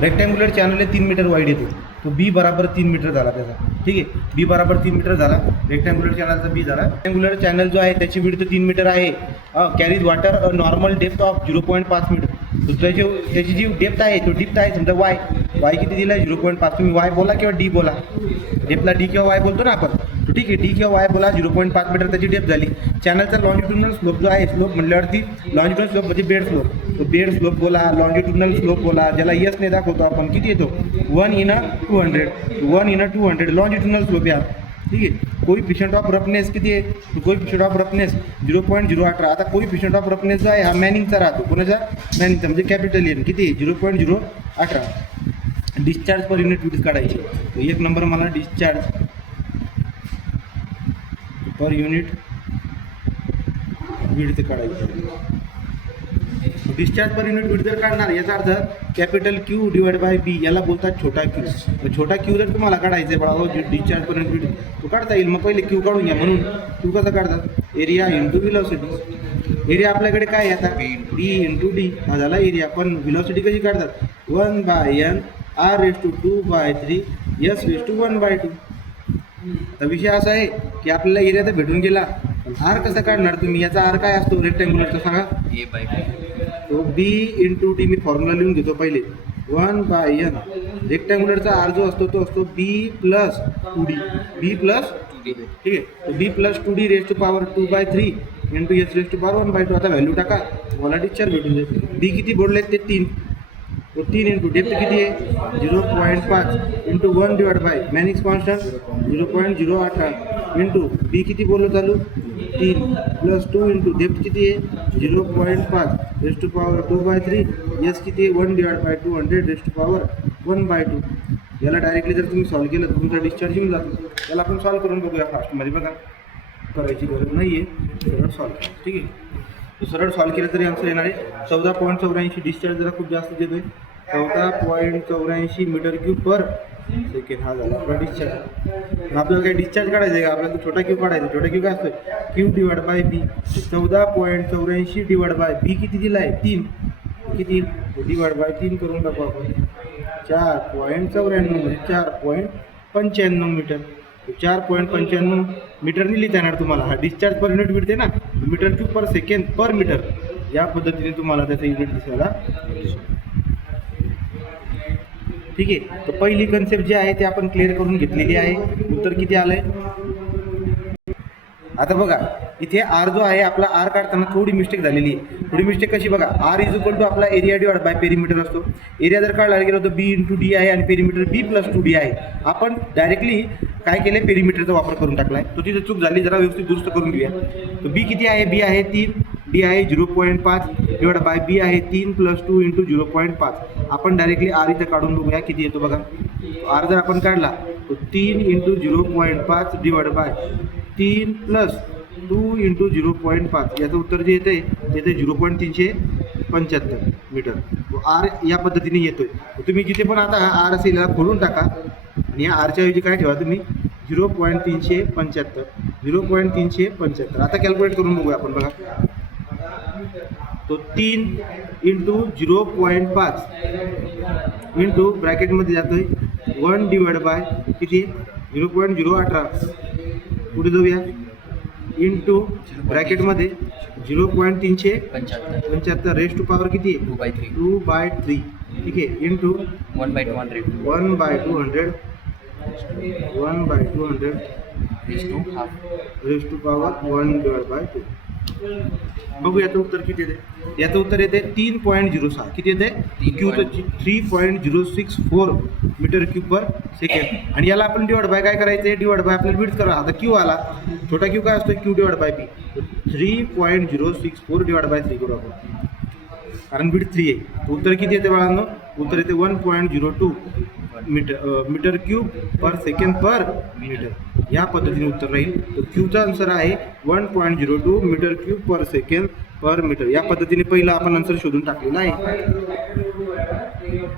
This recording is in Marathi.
रेक्टँग्युलर चॅनल आहे 3 मीटर वाईड येतो, तो बी बराबर 3 मीटर झाला त्याचा. ठीक आहे, बी बराबर 3 मीटर झाला, रेक्टँग्युलर चॅनलचा बी झाला. रेक्टँग्युलर चॅनल जो आहे त्याची विड्थ 3 मीटर आहे. Carries water a normal depth of 0.5 metre. तर त्याची जी डेप्थ आहे तो डिप्थ आहे समजा वाय किती दिला आहे 0.5. तुम्ही वाय बोला किंवा डी बोला, डेप्थला डी किंवा वाय बोलतो ना आपण. तो ठीक आहे, डी किंवा वाय बोला. 0.5 मीटर त्याची डेप्थ झाली. चॅनलचा लॉन्जिट्युडनल स्लोप जो आहे, स्लोप म्हटल्यावरती लॉन्जिट्युडनल स्लोप म्हणजे बेड स्लोप, तो बेड स्लोप बोला, लॉन्जिट्युडनल स्लोप बोला, ज्याला यस ने दाखवतो आपण. किती येतो 1/200. 1/200 लॉन्जिट्युडनल स्लोप या. ठीक आहे, कोइफिशिएंट ऑफ रफनेस किती आहे, कोइफिशिएंट ऑफ रफनेस 0.018. आता कोइफिशिएंट ऑफ रफनेस जो आहे हा मॅनिंगचा राहतो. कोणाचा? मॅनिंगचा, म्हणजे कॅपिटल एन. किती आहे 0.018. डिस्चार्ज पर युनिट विड्थ काढायची. तो 1 नंबर मला डिस्चार्ज पर युनिट विड्थ काढायची. डिस्चार्ज पर युनिट विड्थ जर काढणार याचा अर्थ कॅपिटल क्यू डिवाइड बाय बी, याला बोलतात छोटा क्यू. तर छोटा क्यू जर तुम्हाला काढायचं आहे बाळा डिस्चार्ज पर युनिट विड्थ, तो काढता येईल. मग पहिले क्यू काढून घ्या. म्हणून क्यू कसा काढतात? Area into velocity. एरिया आपल्याकडे काय आहे आता? बी इंटू डी हा झाला एरिया. पण व्हेलॉसिटी कशी काढतात? 1/n r⁻²/3 s⁻1/2. तर विषय असा आहे की आपल्याला एरिया तर भेटून गेला, आर कसा काढणार तुम्ही? याचा आर काय असतो रेक्टँग्युलरचा सांगा? a/b. तो बी इंटू डी. मी फॉर्म्युला लिहून घेतो पहिले. 1/n रेक्टँग्युलरचा आर जो असतो तो असतो बी प्लस 2d. बी प्लस 2d. ठीक आहे, तो b plus 2d raise to power 2/3 into S raise to power 1/2. आता व्हॅल्यू टाका, तुम्हाला डिस्चार्ज भेटून जाईल. बी किती बोलले ते 3. तो 3 इंटू डेप्थ किती आहे 0.5 into 1 divide by Manning's constant 0.018 into b किती बोललो चालू 3 प्लस 2 इंटू डेप्थ किती आहे 0.5 रेज टू पॉवर 2/3. एस किती आहे 1 divide by 200 raise to power 1/2. याला डायरेक्टली जर तुम्ही सॉल्व्ह केलं तर तुमचा डिस्चार्ज येऊन जातो. याला आपण सॉल्व्ह करून बघूया फास्टमध्ये. बघा, करायची गरज नाही आहे, सरळ सॉल्व्ह. ठीक आहे, तो सरळ सॉल्व्ह केलं तरी आन्सर येणार आहे 14.84. डिस्चार्ज जरा खूप जास्त देतोय, 14.84 मीटर क्यूब पर सेकंड. हा झाला आपला डिस्चार्ज. आपल्याला काही डिस्चार्ज काढायचं आहे का? आपल्याला छोटा क्यू काढायचा. छोटा क्यू काय असतो? Q divide by b. 14.84 divide by b किती दिला आहे 3. किती डिवाइड बाय 3 करून टाकू आपण. 4.94 म्हणजे 4.95 मीटर. 4.95 मीटरनी लिहिता येणार तुम्हाला. हा डिस्चार्ज पर युनिट विड्थ आहे ना, मीटर क्यूब पर सेकंड पर मीटर. या पद्धतीने तुम्हाला त्याचा युनिट दिसायला. ठीक आहे, तर पहिली कन्सेप्ट जी आहे ती आपण क्लिअर करून घेतलेली आहे. उत्तर किती आलंय? आता बघा इथे आर जो आहे आपला, आर काढताना थोडी मिस्टेक झालेली आहे. थोडी मिस्टेक कशी? बघा, आर इज इक्वल टू आपला एरिया डिवाइड बाय पेरीमीटर असतो. एरिया जर काढला गेलो तर बी इंटू डी आहे आणि पेरीमीटर बी प्लस 2d आहे. आपण डायरेक्टली काय केलं? पेरीमीटरचा वापर करून टाकला आहे. तो तिथे चूक झाली, जरा व्यवस्थित दुरुस्त करून घेऊया. तर बी किती आहे? बी आहे 3, डी आहे 0.5 डिवाइड बाय बी आहे 3 प्लस 2 इंटू 0.5. आपण डायरेक्टली आर इथं काढून बघूया किती येतो. बघा, आर जर आपण काढला तो 3 into 0.5 divide by 3 plus 2 into 0.5. याचं उत्तर जे येते ते 0.375 मीटर. तो आर या पद्धतीने येतोय. तुम्ही जिथे पण आता आर असेल याला खोडून टाका आणि या आरच्या ऐवजी काय ठेवा तुम्ही 0.375. 0.375. आता कॅल्क्युलेट करून बघूया आपण. बघा, तो 3 इंटू 0.5 इंटू ब्रॅकेटमध्ये जातोय 1 डिवाइड बाय किती 0.018. पुढे जाऊया इंटू ब्रॅकेटमध्ये 0.375 रेज टू पॉवर किती आहे 2/3. ठीक आहे, इंटू 1/200 रेज टू पॉवर 1/2. बघू याचं उत्तर किती येते. याचं उत्तर येते 3.06. किती येते? क्यू तर 3.064 मीटर क्यूब पर सेकंड. आणि याला आपण डिवाइड बाय काय करायचं? डिवाइड बाय आपल्याला विड्थ करा. आता क्यू आला, छोटा क्यू काय असतो? Q divide by B. 3.064 divide by 3 करू आपण, कारण विड्थ 3 आहे. उत्तर किती येते बाळांनो? उत्तर येते 1.02 मीटर क्यूब पर सेकंड पर मीटर. या पद्धतीने उत्तर राहील. तर क्यूचा आन्सर आहे 1.02 मीटर क्यूब पर सेकंड पर मीटर. या पद्धतीने पहिला आपण आन्सर शोधून टाकलेला आहे.